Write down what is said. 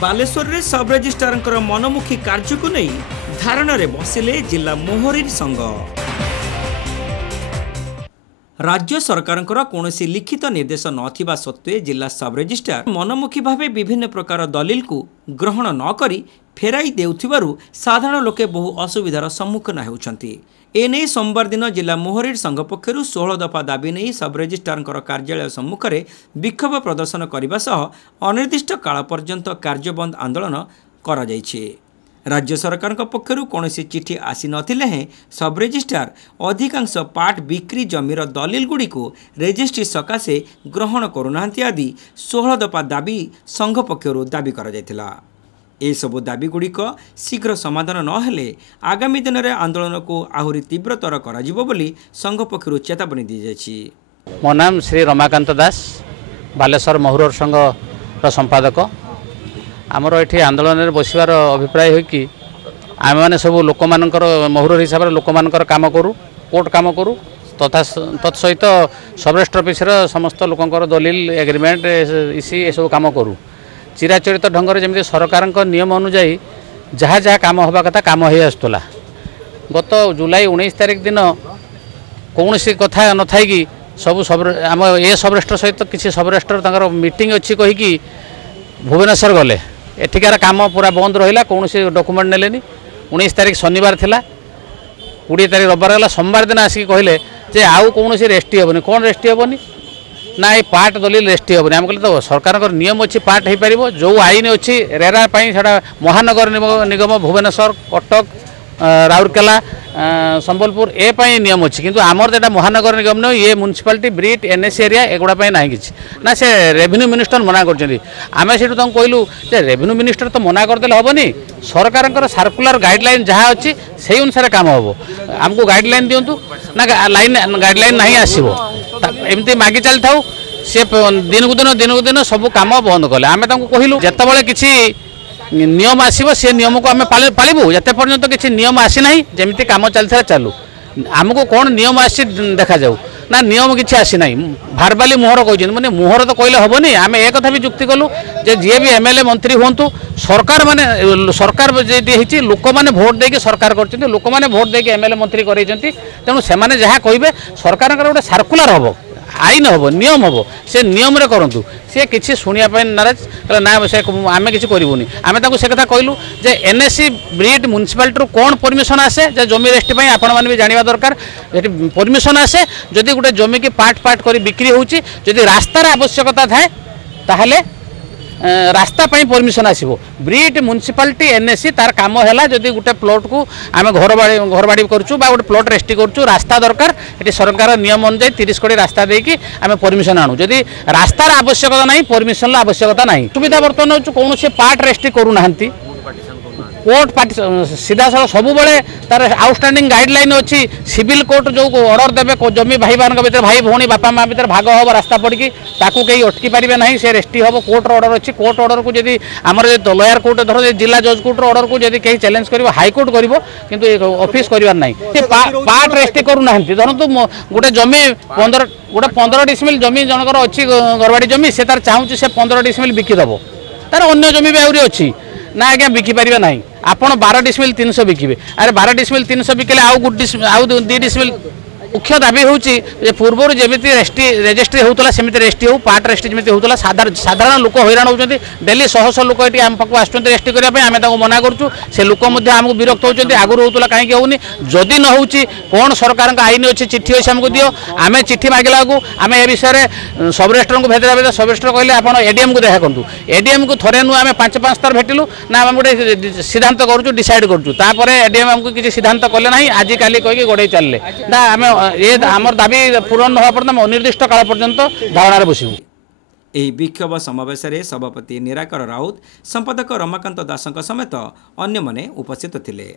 बालेश्वर रे सब रजिस्ट्रार मनमुखी कार्य को नहीं धारणा रे बसिले जिला मोहरीर संघ। राज्य सरकार कौन लिखित निर्देश नथिबा सत्वे जिला सब रजिस्ट्रार मनमुखी भावे विभिन्न प्रकार दलिल को ग्रहण न करी फेराई देउथिबारु साधारण लोके बहु असुविधार सम्मुखीन होउछंती। एने सोमवार दिन जिला मोहरीर संघ पक्षरु 16 दफा दाबी नहीं सब रजिस्ट्रार कार्यालय सम्मुख में विक्षोभ प्रदर्शन करने सह अनिर्दिष्ट काल पर्यंत कार्यबंद आंदोलन करा जायछि। राज्य सरकार पक्षरु कौन चिठी आसी नथिले हैं सब रजिस्ट्रार अधिकांश पाट बिक्री जमीर दलिल गुड़ी को रेजिस्ट्री सकाशे ग्रहण करुनाहांती आदि 16 दफा दाबी संघ पक्षरु दाबी करा जायतिला। ए सबु दाबी गुड़िक शीघ्र समाधान नहेले आगामी दिन में आंदोलन को आहुरी तीव्रतर कराजिबो बोली संघ पक्षरु चेतावनी दी जायछि। मो नाम श्री रमाकांत दास, बालेश्वर महुर संघ संपादक। आमर ये आंदोलन में बसवार अभिप्राय हो कि आम मैंने सब लोक मानकर महुर हिसाब से लोक मानकर काम करूँ, कोर्ट काम करूँ तथा तत्सहित सब रजिस्टर ऑफिसर समस्त लोकंर दलिल एग्रीमेंट इसी ये सब काम करूँ। चिराचरित ढंग से जमी सरकार नियम अनुजाई जहाँ जहाँ कम हवा कथा कम हो आसला। गत जुलाई 19 तारिख दिन कौन सी कथा न थी कि सब आम ए सब रजिस्टर सहित किसी सब रजिस्टर मीटिंग अच्छी कहीकि भुवनेश्वर गले एठिकार काम पूरा बंद रहा। कौन सी डॉक्यूमेंट नेलेनी। 19 तारिख शनिवार थिला, 20 तारिख रविवार गला, सोमवार दिन आसिक कहले जे आउ कौन सी रेस्टी हेबनी। कौन रेस्टी हेबनी ना ये पार्ट दलिल रेस्टी हेबनी। आम कहले तो सरकार नियम अच्छी पार्ट हो पार जो आईन अच्छी रेरा से महानगर निगम भुवनेश्वर कटक राउरकेला संबलपुर ए नियम अच्छी किंतु आमर जेटा महानगर निगम नहीं ये म्युनिसिपालिटी ब्रिट एनएसी एरिया एगुड़ा ना कि ना से रेवेन्यू मिनिस्टर मना कर आम से कहलु जे रेवेन्यू मिनिस्टर तो मना करदे हेनी सरकार सर्कुलर गाइडलाइन जहाँ अच्छी से अनुसार काम हम आमको गाइडलाइन दिंतु ना गाइडलाइन ना आसो एमती मागी चली था सी दिन को दिन सब कम बंद कले। आम कहलु जिते किसी नियम आसो से नियम को आम पालू जिते पर्यंत किसी नियम आसी ना जमी कम चलता चलू आमको कौन नियम आसी देखा जाऊ ना नियम किसी आसी ना भारबाली मुहर कहते मैंने मुहर तो कहले हेनी। आम एक कथा भी जुक्ति कलु जी भी एमएलए मंत्री हूँ सरकार माने सरकार जी लोक मैंने भोट देके सरकार कर लोक मैंने भोट देके एमएलए मंत्री कर तेणु से जहाँ कहे सरकार गोटे सर्कुलर हम आईन हम नियम हम से नियम रे करूँ सी किसी शुणा नाराज ना से आम कि करूनी। आम से कथा कहलु जे एनएसी ब्रिट म्युनिसिपालिटी कौन परमिशन आसे जमी रेस्टी आपण मैंने भी जानवा दरकार परमिशन आसे जदि गोटे जमी की पार्ट पार्ट कर बिक्री होची जदि रास्तार आवश्यकता थाए ताहले रास्ता परमिशन आसो ब्रिट म्युनिसिपालिटी एनएसी तार काम है जदि गोटे प्लॉट को आम घर बाड़ी करूँ गोटे प्लॉट रेस्टी करूँ रास्ता दरकार ये सरकार नियम अनुसार 30 कोटी रास्ता देकी आम परमिशन आणु जदि रास्तार आवश्यकता ना परमिशन आवश्यकता ना सुविधा बर्तमान कौन से पार्ट रेस्टी करूना कोर्ट सीधा साल सब तार आउटस्टैंडिंग गाइडलाइन अच्छी सिविल कोर्ट जो ऑर्डर देवे जमी भाई मान भर भाई भौणी बापा माँ भर भाग हम रास्ता पड़ी ताकू कहीं अटकी पारे ना से रेस्टी हम कोर्टर ऑर्डर अच्छी कोर्ट ऑर्डर को जब आम लोयर कोर्ट धर जिला जज कोर्ट ऑर्डर को जब कहीं चैलेंज कर हाईकोर्ट कर ऑफिस करार पार्ट रेस्टी करूना धरतु गोटे जमी 15 डिसमिल जमी जनकर अच्छी गरवाड़ी जमी से तार चाहूँ से 15 डिसमिल बिकिदेव तार अन्य जमी भी आहरी अच्छी ना आज्ञा बिकिपारे ना आपड़ 12 डिसमिल 300 बिकिबे। अरे 12 डिसमिल 300 बिकले आउ 2 डिसमिल मुख्य दाबी हूँ पूर्वर जमी रेजिस्ट्री होता सेमती रेस्टी हो पार्ट रेस्टी जमी होता साधारण लोक हैरान होती डेली शह शह लोक ये आम पाक आस रेस्टी करने आम मना करूँ से लोक आमको विरक्त होती आगुरी होता कहीं होनी जदि न हो कौन सरकार आईन अच्छी चिठी अच्छी आमको दियो आम चिठी मागिला आम ए विषय सब रजिस्टर को भेजा भेजा सब रजिस्टर कहले आप एडीएम को देखा करूँ एडीएम को थरे नु आम 5 थर भेटिलु ना आम गोटे सिद्धांत करूँ डिसाइड करूँ एडीएम आमको किसी सिद्धांत कले ना आज काली कहीकि गोड़े चलले ना आम ये आमर दाबी पूरण हवा पर्यंत अनिर्दिष्ट काल पर्यंत धारणा बसू। ଏହି ବିକ୍ଷୋଭ ସମାବେଶରେ ସଭାପତି ନିରାକର ରାଉତ ସମ୍ପାଦକ ରମାକାନ୍ତ ଦାସଙ୍କ ସମେତ ଅନ୍ୟମାନେ ଉପସ୍ଥିତ ଥିଲେ।